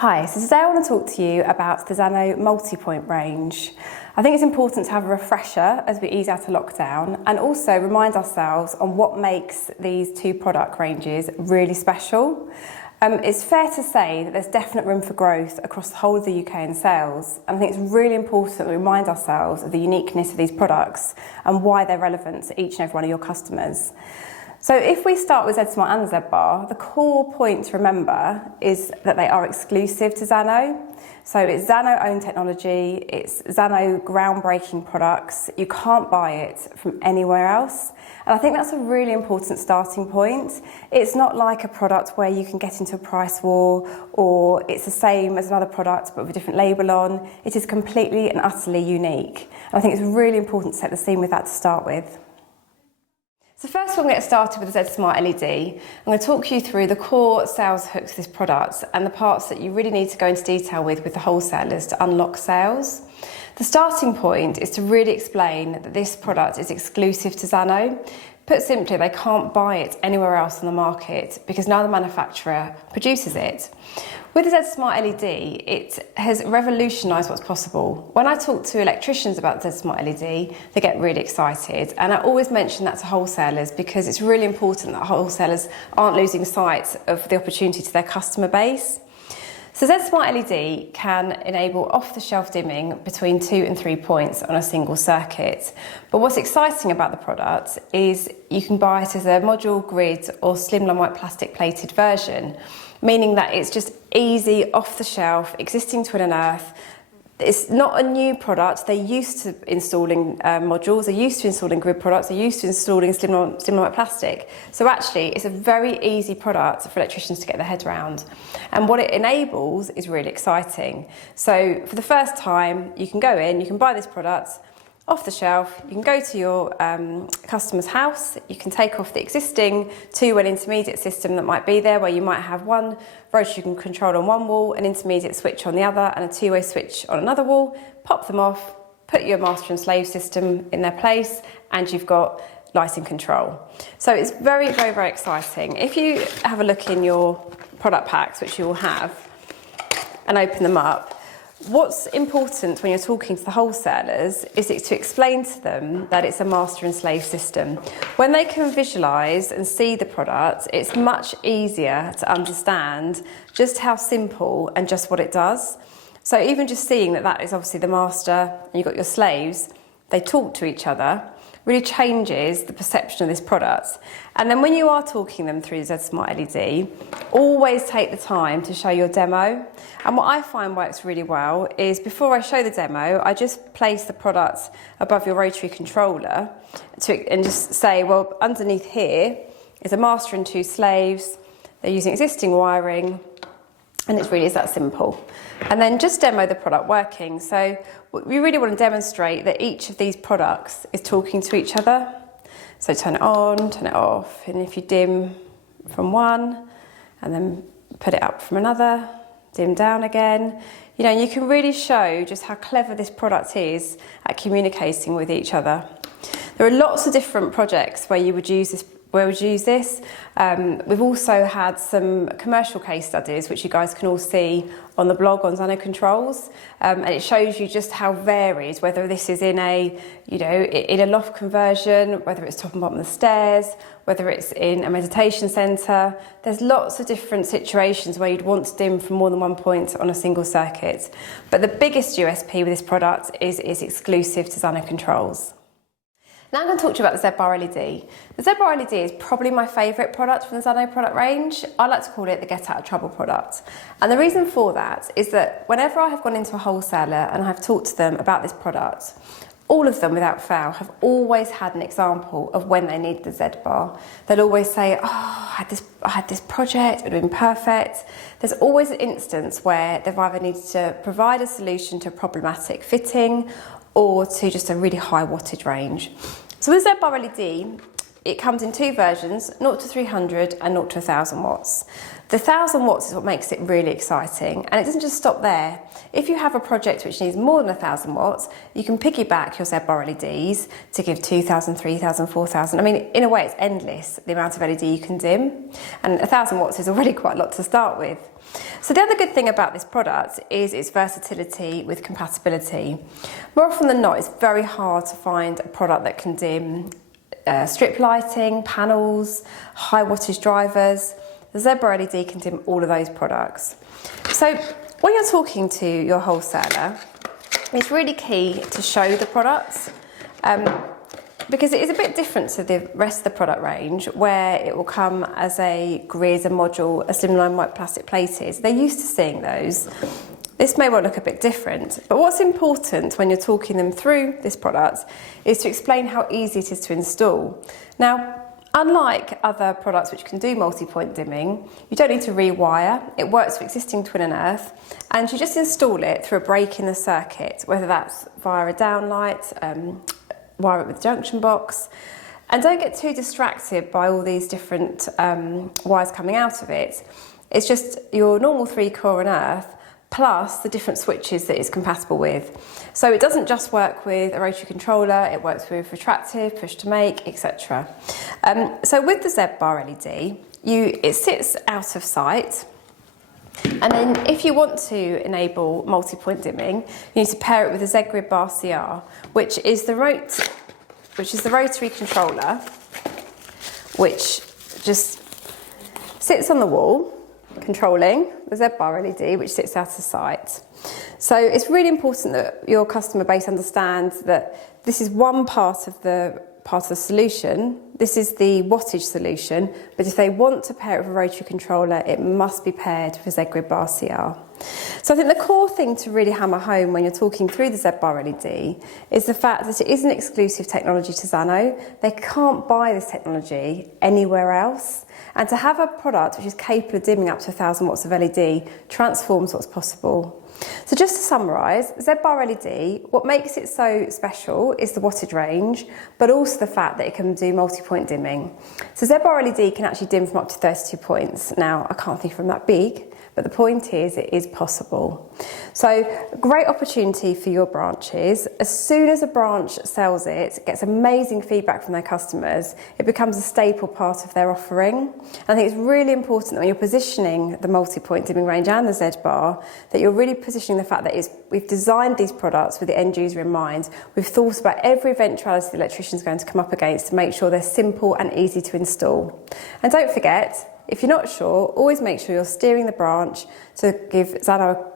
Hi, so today I want to talk to you about the Zano multi-point range. I think it's important to have a refresher as we ease out of lockdown and also remind ourselves on what makes these two product ranges really special. It's fair to say that there's definite room for growth across the whole of the UK in sales, and I think it's really important that we remind ourselves of the uniqueness of these products and why they're relevant to each and every one of your customers. So if we start with ZSmart and ZBar, the core point to remember is that they are exclusive to Zano. So it's Zano-owned technology, it's Zano groundbreaking products. You can't buy it from anywhere else. And I think that's a really important starting point. It's not like a product where you can get into a price war or it's the same as another product but with a different label on. It is completely and utterly unique. And I think it's really important to set the scene with that to start with. So first we're going to get started with the ZSmart LED. I'm going to talk you through the core sales hooks of this product and the parts that you really need to go into detail with the wholesalers to unlock sales. The starting point is to really explain that this product is exclusive to Zano. Put simply, they can't buy it anywhere else on the market because no other manufacturer produces it. With the ZSmart LED, it has revolutionised what's possible. When I talk to electricians about the ZSmart LED, they get really excited. And I always mention that to wholesalers because it's really important that wholesalers aren't losing sight of the opportunity to their customer base. So ZSmart LED can enable off-the-shelf dimming between 2 and 3 points on a single circuit. But what's exciting about the product is you can buy it as a module, grid or slimline white plastic plated version, meaning that it's just easy, off-the-shelf, existing twin and earth. It's not a new product. They're used to installing modules, they're used to installing grid products, they're used to installing slimline white plastic. So actually, it's a very easy product for electricians to get their head around. And what it enables is really exciting. So for the first time, you can go in, you can buy this product off the shelf, you can go to your customer's house, you can take off the existing two-way intermediate system that might be there where you might have one rotary control on one wall, an intermediate switch on the other and a two-way switch on another wall, pop them off, put your master and slave system in their place and you've got lighting control. So it's very, very, very exciting. If you have a look in your product packs, which you will have, and open them up, what's important when you're talking to the wholesalers is to explain to them that it's a master and slave system. When they can visualise and see the product, it's much easier to understand just how simple and just what it does. So even just seeing that is obviously the master and you've got your slaves, they talk to each other, really changes the perception of this product. And then when you are talking them through the ZSmart LED, always take the time to show your demo. And what I find works really well is before I show the demo, I just place the product above your rotary controller and just say, well, underneath here is a master and 2 slaves. They're using existing wiring. And it really is that simple. And then just demo the product working. So we really want to demonstrate that each of these products is talking to each other. So turn it on, turn it off. And if you dim from one and then put it up from another, dim down again. You know, you can really show just how clever this product is at communicating with each other. There are lots of different projects where you would use this. We've also had some commercial case studies which you guys can all see on the blog on Zano Controls, and it shows you just how varied, whether this is in a loft conversion, whether it's top and bottom of the stairs, whether it's in a meditation centre. There's lots of different situations where you'd want to dim from more than 1 point on a single circuit. But the biggest USP with this product is it's exclusive to Zano Controls. Now I'm going to talk to you about the ZBar LED. The ZBar LED is probably my favourite product from the Zano product range. I like to call it the get out of trouble product. And the reason for that is that whenever I have gone into a wholesaler and I've talked to them about this product, all of them without fail have always had an example of when they needed the ZBar. They'll always say, oh, I had this project, it would have been perfect. There's always an instance where they've either needed to provide a solution to a problematic fitting or to just a really high wattage range. So with ZBar LED, it comes in two versions, 0 to 300 and 0 to 1000 watts. The 1000 watts is what makes it really exciting, and it doesn't just stop there. If you have a project which needs more than 1000 watts, you can piggyback your ZBar LEDs to give 2000, 3000, 4000. I mean, in a way it's endless, the amount of LED you can dim, and 1000 watts is already quite a lot to start with. So the other good thing about this product is its versatility with compatibility. More often than not, it's very hard to find a product that can dim strip lighting, panels, high wattage drivers. The ZBar LED can dim all of those products. So when you're talking to your wholesaler, it's really key to show the products because it is a bit different to the rest of the product range, where it will come as a grid, a module, a slimline white plastic plated. They're used to seeing those. This may well look a bit different, but what's important when you're talking them through this product is to explain how easy it is to install. Now, unlike other products which can do multi-point dimming, you don't need to rewire. It works with existing twin and earth, and you just install it through a break in the circuit, whether that's via a downlight, wire it with a junction box. And don't get too distracted by all these different wires coming out of it. It's just your normal 3-core and earth, plus the different switches that it's compatible with. So it doesn't just work with a rotary controller, it works with retractive, push to make, etc. So with the ZBar LED, it sits out of sight, and then if you want to enable multi-point dimming, you need to pair it with a ZBar CR, which is the rotary controller, which just sits on the wall, controlling the ZBar LED, which sits out of sight. So it's really important that your customer base understands that this is one part of the solution. This is the wattage solution, but if they want to pair it with a rotary controller, it must be paired with ZBar CR. So I think the core thing to really hammer home when you're talking through the ZBar LED is the fact that it is an exclusive technology to Zano. They can't buy this technology anywhere else. And to have a product which is capable of dimming up to 1000 watts of LED transforms what's possible. So just to summarise, ZBar LED, what makes it so special is the wattage range, but also the fact that it can do multi-point dimming. So ZBar LED can actually dim from up to 32 points. Now, I can't think from that big, but the point is, it is possible. So, great opportunity for your branches. As soon as a branch sells it, gets amazing feedback from their customers, it becomes a staple part of their offering. And I think it's really important that when you're positioning the multi-point dimming range and the ZBar, that you're really positioning the fact that we've designed these products with the end user in mind. We've thought about every eventuality the electrician's going to come up against to make sure they're simple and easy to install. And don't forget, if you're not sure, always make sure you're steering the branch to give Zano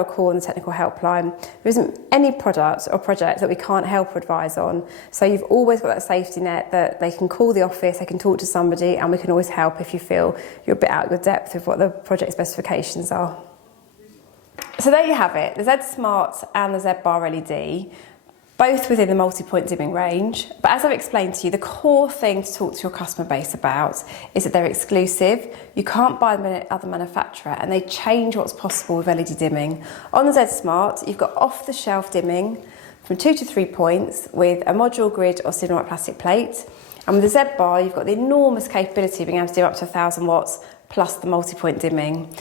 a call on the technical helpline. There isn't any product or project that we can't help or advise on. So you've always got that safety net that they can call the office, they can talk to somebody, and we can always help if you feel you're a bit out of your depth with what the project specifications are. So there you have it, the ZSmart and the ZBar LED. Both within the multi-point dimming range, but as I've explained to you, the core thing to talk to your customer base about is that they're exclusive. You can't buy them in other manufacturer, and they change what's possible with LED dimming. On the ZSmart, you've got off-the-shelf dimming from 2 to 3 points with a module grid or slim white plastic plate. And with the ZBar, you've got the enormous capability of being able to dim up to 1000 watts plus the multi-point dimming.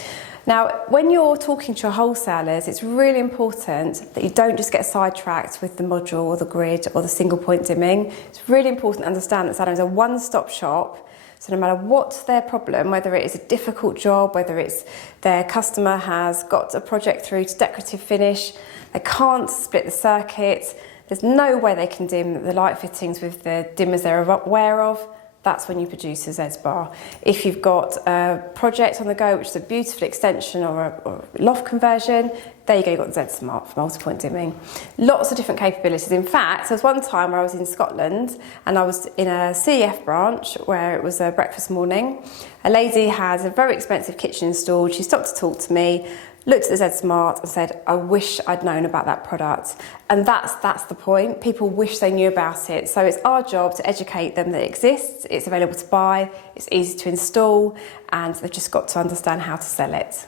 Now, when you're talking to your wholesalers, it's really important that you don't just get sidetracked with the module or the grid or the single point dimming. It's really important to understand that Zano is a one-stop shop. So no matter what their problem, whether it is a difficult job, whether it's their customer has got a project through to decorative finish, they can't split the circuit, there's no way they can dim the light fittings with the dimmers they're aware of, that's when you produce a ZBar. If you've got a project on the go, which is a beautiful extension or a loft conversion, there you go, you've got the ZSmart for multi-point dimming. Lots of different capabilities. In fact, there was one time where I was in Scotland and I was in a CEF branch where it was a breakfast morning. A lady had a very expensive kitchen installed. She stopped to talk to me, looked at the ZSmart and said, I wish I'd known about that product. And that's the point. People wish they knew about it. So it's our job to educate them that it exists, it's available to buy, it's easy to install, and they've just got to understand how to sell it.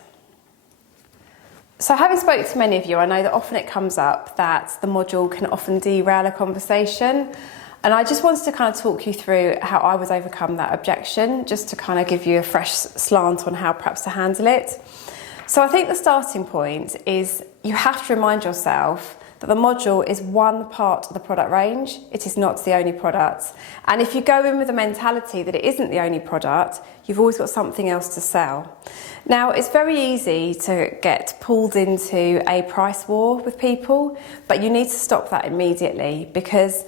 So having spoken to many of you, I know that often it comes up that the module can often derail a conversation. And I just wanted to kind of talk you through how I was overcome that objection, just to kind of give you a fresh slant on how perhaps to handle it. So I think the starting point is you have to remind yourself that the module is one part of the product range. It is not the only product. And if you go in with the mentality that it isn't the only product, you've always got something else to sell. Now, it's very easy to get pulled into a price war with people, but you need to stop that immediately, because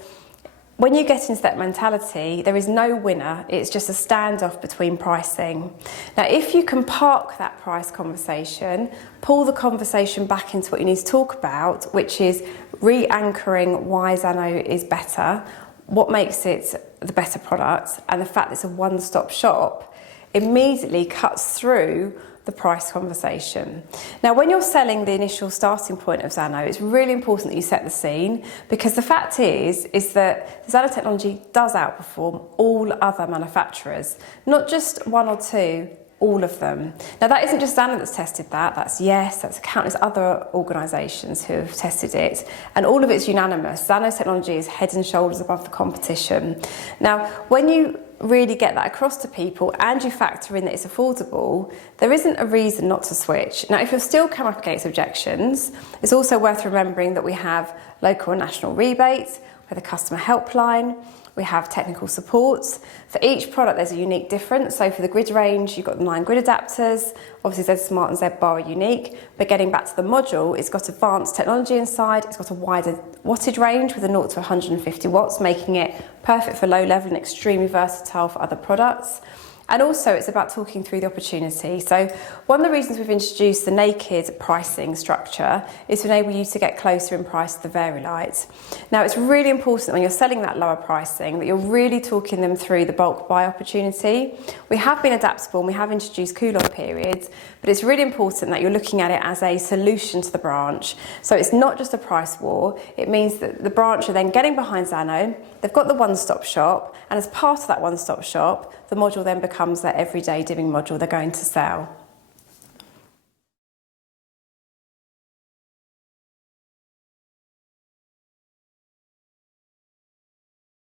when you get into that mentality, there is no winner. It's just a standoff between pricing. Now, if you can park that price conversation, pull the conversation back into what you need to talk about, which is re-anchoring why Zano is better, what makes it the better product, and the fact that it's a one-stop shop, immediately cuts through the price conversation. Now, when you're selling the initial starting point of Zano, it's really important that you set the scene, because the fact is that the Zano technology does outperform all other manufacturers, not just one or two, all of them. Now, that isn't just Zano that's tested that, that's countless other organisations who have tested it, and all of it's unanimous. Zano's technology is head and shoulders above the competition. Now, when you really get that across to people and you factor in that it's affordable, there isn't a reason not to switch. Now, if you're still coming up against objections, it's also worth remembering that we have local and national rebates, we have the customer helpline, we have technical support. For each product, there's a unique difference. So for the grid range, you've got the 9 grid adapters. Obviously, ZSmart and ZBar are unique. But getting back to the module, it's got advanced technology inside. It's got a wider wattage range with a 0 to 150 watts, making it perfect for low level and extremely versatile for other products. And also, it's about talking through the opportunity. So one of the reasons we've introduced the naked pricing structure is to enable you to get closer in price to the Vari-Lite. Now, it's really important when you're selling that lower pricing that you're really talking them through the bulk buy opportunity. We have been adaptable and we have introduced cool-off periods, but it's really important that you're looking at it as a solution to the branch. So it's not just a price war. It means that the branch are then getting behind Zano, they've got the one-stop shop, and as part of that one-stop shop, the module then becomes their everyday dimming module they're going to sell.